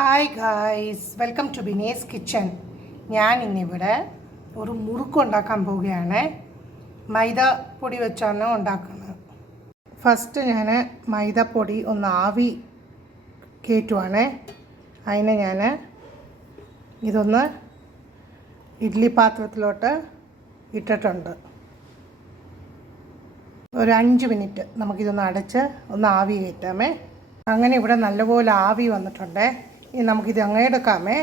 Hi guys, welcome to ബിനേസ് kitchen. ഞാൻ ഇന്നിവിടെ ഒരു മുറുക്ക് ഉണ്ടാക്കാൻ പോവുകയാണ്. മൈദപ്പൊടി വെച്ചാണ് ഉണ്ടാക്കുന്നത്. ഫസ്റ്റ് ഞാൻ മൈദപ്പൊടി ഒന്ന് ആവി കയറ്റുവാണ്. അതിനെ ഞാൻ ഇതൊന്ന് ഇഡ്ഡലി പാത്രത്തിലോട്ട് ഇട്ടിട്ടുണ്ട്. ഒരു 5 മിനിറ്റ് നമുക്കിതൊന്ന് അടച്ച് ഒന്ന് ആവി കയറ്റാമേ. അങ്ങനെ ഇവിടെ നല്ലപോലെ ആവി വന്നിട്ടുണ്ട്. ഇനി നമുക്കിത് അങ്ങനെ എടുക്കാമേ.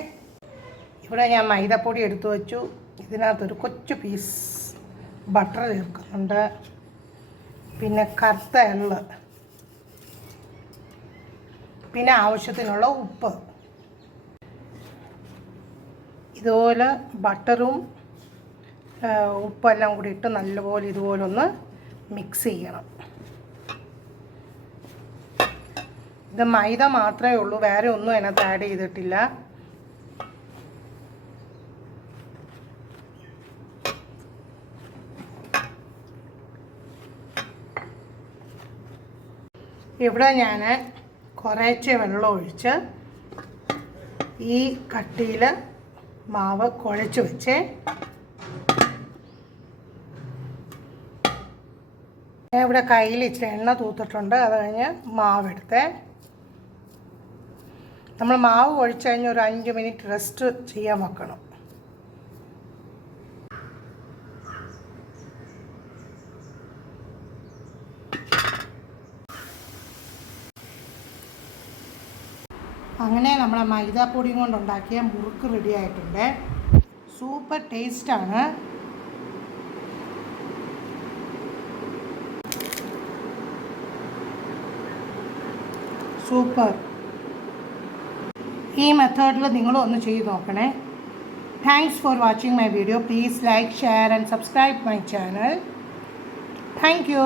ഇവിടെ ഞാൻ മൈദപ്പൊടി എടുത്തു വച്ചു. ഇതിനകത്തൊരു കൊച്ചു പീസ് ബട്ടർ ചേർക്കുന്നുണ്ട്. പിന്നെ കറുത്ത എള്ള്, പിന്നെ ആവശ്യത്തിനുള്ള ഉപ്പ്. ഇതുപോലെ ബട്ടറും ഉപ്പെല്ലാം കൂടി ഇട്ട് നല്ലപോലെ ഇതുപോലെ ഒന്ന് മിക്സ് ചെയ്യണം. ഇത് മൈദ മാത്രമേ ഉള്ളൂ, വേറെ ഒന്നും അതിനകത്ത് ആഡ് ചെയ്തിട്ടില്ല. ഇവിടെ ഞാൻ കുറേശ്ശെ വെള്ളം ഒഴിച്ച് ഈ കട്ടിയിൽ മാവ് കുഴച്ച് വെച്ച് ഇവിടെ കയ്യിൽ ഇച്ചിരി എണ്ണ തൂത്തിട്ടുണ്ട്. അത് കഴിഞ്ഞ് മാവെടുത്ത് നമ്മൾ മാവ് ഒഴിച്ച് കഴിഞ്ഞ് ഒരു 5 മിനിറ്റ് റെസ്റ്റ് ചെയ്യാൻ വെക്കണം. അങ്ങനെ നമ്മളെ മൈദാപ്പൊടിയും കൊണ്ടുണ്ടാക്കിയ മുറുക്ക് റെഡി ആയിട്ടുണ്ട്. സൂപ്പർ ടേസ്റ്റാണ്. സൂപ്പർ. ഈ മെത്തേഡിൽ നിങ്ങളും ഒന്ന് ചെയ്ത് നോക്കണേ. Thanks for watching my video. Please like, share and subscribe my channel. Thank you.